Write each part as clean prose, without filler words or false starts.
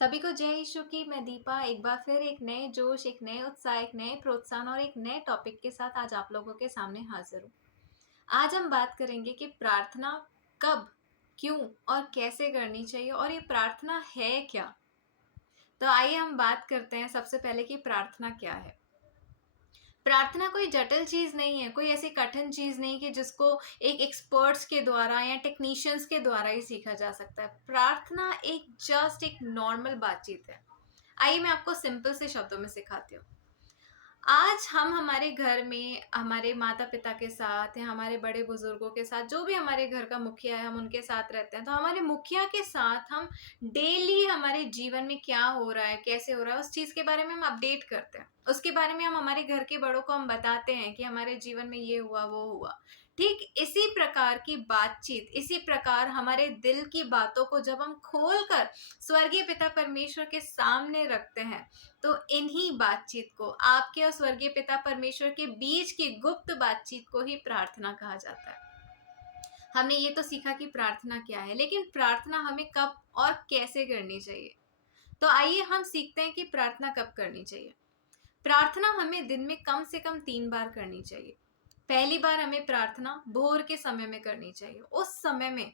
सभी को जय यीशु की। मैं दीपा एक बार फिर एक नए जोश, एक नए उत्साह, एक नए प्रोत्साहन और एक नए टॉपिक के साथ आज आप लोगों के सामने हाजिर हूँ। आज हम बात करेंगे कि प्रार्थना कब, क्यों और कैसे करनी चाहिए और ये प्रार्थना है क्या। तो आइए हम बात करते हैं सबसे पहले कि प्रार्थना क्या है। प्रार्थना कोई जटिल चीज नहीं है, कोई ऐसी कठिन चीज नहीं कि जिसको एक एक्सपर्ट्स के द्वारा या टेक्नीशियंस के द्वारा ही सीखा जा सकता है। प्रार्थना एक नॉर्मल बातचीत है। आइए मैं आपको सिंपल से शब्दों में सिखाती हूँ। आज हम हमारे घर में हमारे माता पिता के साथ या हमारे बड़े बुजुर्गों के साथ, जो भी हमारे घर का मुखिया है, हम उनके साथ रहते हैं। तो हमारे मुखिया के साथ हम डेली हमारे जीवन में क्या हो रहा है, कैसे हो रहा है, उस चीज के बारे में हम अपडेट करते हैं। उसके बारे में हम हमारे घर के बड़ों को हम बताते हैं कि हमारे जीवन में ये हुआ वो हुआ। ठीक इसी प्रकार की बातचीत, इसी प्रकार हमारे दिल की बातों को जब हम खोलकर स्वर्गीय पिता परमेश्वर के सामने रखते हैं, तो इन्हीं बातचीत को, आपके और स्वर्गीय पिता परमेश्वर के बीच की गुप्त बातचीत को ही प्रार्थना कहा जाता है। हमने ये तो सीखा कि प्रार्थना क्या है, लेकिन प्रार्थना हमें कब और कैसे करनी चाहिए। तो आइए हम सीखते हैं कि प्रार्थना कब करनी चाहिए। प्रार्थना हमें दिन में कम से कम 3 बार करनी चाहिए। पहली बार हमें प्रार्थना भोर के समय में करनी चाहिए, उस समय में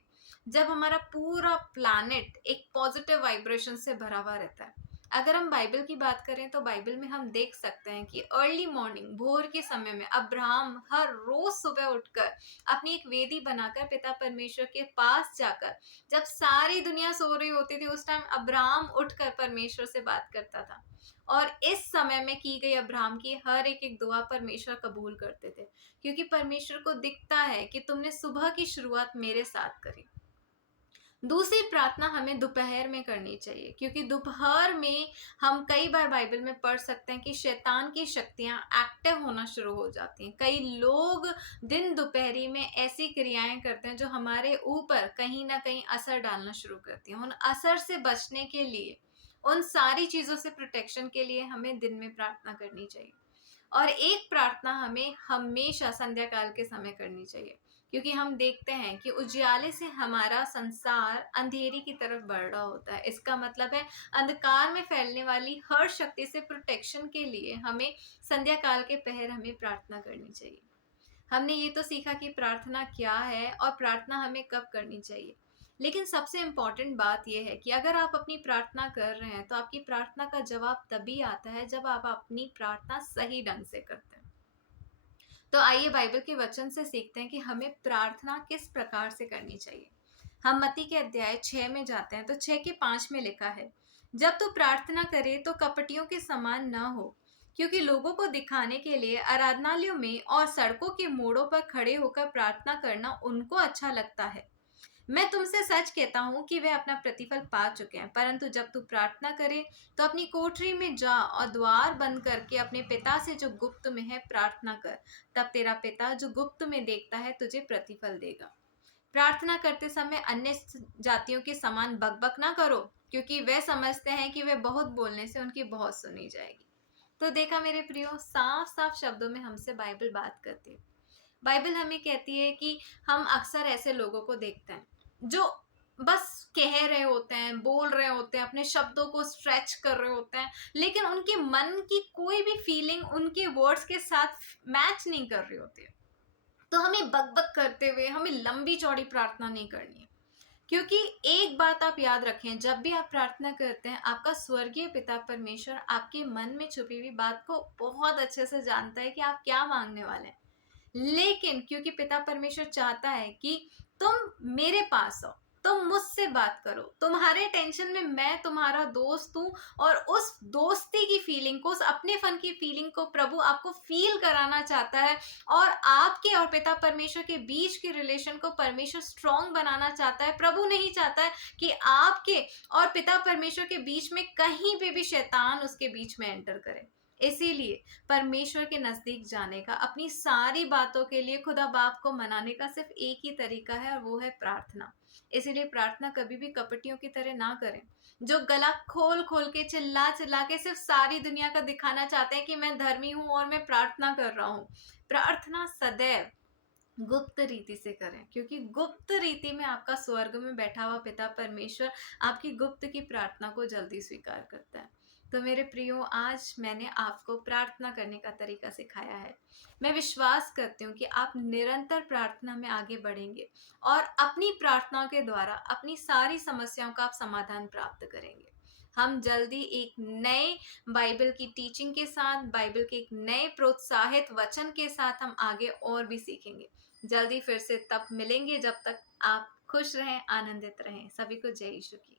जब हमारा पूरा प्लैनेट एक पॉजिटिव वाइब्रेशन से भरा हुआ रहता है। अगर हम बाइबल की बात करें तो बाइबल में हम देख सकते हैं कि अर्ली मॉर्निंग, भोर के समय में अब्राहम हर रोज सुबह उठकर अपनी एक वेदी बनाकर पिता परमेश्वर के पास जाकर, जब सारी दुनिया सो रही होती थी उस टाइम अब्राहम उठकर परमेश्वर से बात करता था। और इस समय में की गई अब्राहम की हर एक दुआ परमेश्वर कबूल करते थे, क्योंकि परमेश्वर को दिखता है कि तुमने सुबह की शुरुआत मेरे साथ करी। दूसरी प्रार्थना हमें दोपहर में करनी चाहिए, क्योंकि दोपहर में हम कई बार बाइबल में पढ़ सकते हैं कि शैतान की शक्तियां एक्टिव होना शुरू हो जाती हैं। कई लोग दिन दोपहरी में ऐसी क्रियाएं करते हैं जो हमारे ऊपर कहीं ना कहीं असर डालना शुरू करती हैं। उन असर से बचने के लिए, उन सारी चीजों से प्रोटेक्शन के लिए हमें दिन में प्रार्थना करनी चाहिए। और एक प्रार्थना हमें हमेशा संध्या काल के समय करनी चाहिए, क्योंकि हम देखते हैं कि उजियाले से हमारा संसार अंधेरी की तरफ बढ़ रहा होता है। इसका मतलब है अंधकार में फैलने वाली हर शक्ति से प्रोटेक्शन के लिए हमें संध्या काल के पहर हमें प्रार्थना करनी चाहिए। हमने ये तो सीखा कि प्रार्थना क्या है और प्रार्थना हमें कब करनी चाहिए। लेकिन सबसे इम्पॉर्टेंट बात यह है कि अगर आप अपनी प्रार्थना कर रहे हैं तो आपकी प्रार्थना का जवाब तभी आता है जब आप अपनी प्रार्थना सही ढंग से करते हैं। तो आइए बाइबल के वचन से सीखते हैं कि हमें प्रार्थना किस प्रकार से करनी चाहिए। हम मत्ती के अध्याय 6 में जाते हैं तो 6 के 5 में लिखा है, जब तू प्रार्थना करे तो कपटियों के समान न हो, क्योंकि लोगों को दिखाने के लिए आराधनालयों में और सड़कों के मोड़ों पर खड़े होकर प्रार्थना करना उनको अच्छा लगता है। मैं तुमसे सच कहता हूँ कि वे अपना प्रतिफल पा चुके हैं। परंतु जब तू प्रार्थना करे तो अपनी कोठरी में जा और द्वार बंद करके अपने पिता से जो गुप्त में है प्रार्थना कर। तब तेरा पिता जो गुप्त में देखता है तुझे प्रतिफल देगा। प्रार्थना करते समय अन्य जातियों के समान बकबक ना करो, क्योंकि वे समझते हैं कि वे बहुत बोलने से उनकी बहुत सुनी जाएगी। तो देखा मेरे प्रियो, साफ साफ शब्दों में हमसे बाइबल बात करती है। बाइबल हमें कहती है कि हम अक्सर ऐसे लोगों को देखते हैं जो बस कह रहे होते हैं, बोल रहे होते हैं, अपने शब्दों को स्ट्रेच कर रहे होते हैं, लेकिन उनके मन की कोई भी फीलिंग उनके वर्ड्स के साथ मैच नहीं कर रही होती है। तो हमें बकबक करते हुए हमें लंबी चौड़ी प्रार्थना नहीं करनी है। क्योंकि एक बात आप याद रखें, जब भी आप प्रार्थना करते हैं आपका स्वर्गीय पिता परमेश्वर आपके मन में छुपी हुई बात को बहुत अच्छे से जानता है कि आप क्या मांगने वाले हैं। लेकिन क्योंकि पिता परमेश्वर चाहता है कि तुम मेरे पास हो, तुम मुझसे बात करो, तुम्हारे टेंशन में मैं तुम्हारा दोस्त हूं, और उस दोस्ती की फीलिंग को, उस अपनेपन की फीलिंग को प्रभु आपको फील कराना चाहता है। और आपके और पिता परमेश्वर के बीच के रिलेशन को परमेश्वर स्ट्रॉन्ग बनाना चाहता है। प्रभु नहीं चाहता है कि आपके और पिता परमेश्वर के बीच में कहीं पे भी शैतान उसके बीच में एंटर करे। इसीलिए परमेश्वर के नजदीक जाने का, अपनी सारी बातों के लिए खुदा बाप को मनाने का सिर्फ एक ही तरीका है, और वो है प्रार्थना। इसीलिए प्रार्थना कभी भी कपटियों की तरह ना करें, जो गला खोल खोल के चिल्ला चिल्ला के सिर्फ सारी दुनिया का दिखाना चाहते हैं कि मैं धर्मी हूं और मैं प्रार्थना कर रहा हूं। प्रार्थना सदैव गुप्त रीति से करें, क्योंकि गुप्त रीति में आपका स्वर्ग में बैठा हुआ पिता परमेश्वर आपकी गुप्त की प्रार्थना को जल्दी स्वीकार करता है। तो मेरे प्रियो, आज मैंने आपको प्रार्थना करने का तरीका सिखाया है। मैं विश्वास करती हूँ कि आप निरंतर प्रार्थना में आगे बढ़ेंगे और अपनी प्रार्थनाओं के द्वारा अपनी सारी समस्याओं का आप समाधान प्राप्त करेंगे। हम जल्दी एक नए बाइबल की टीचिंग के साथ, बाइबल के एक नए प्रोत्साहित वचन के साथ हम आगे और भी सीखेंगे। जल्दी फिर से तब मिलेंगे, जब तक आप खुश रहें, आनंदित रहें। सभी को जय यीशु की।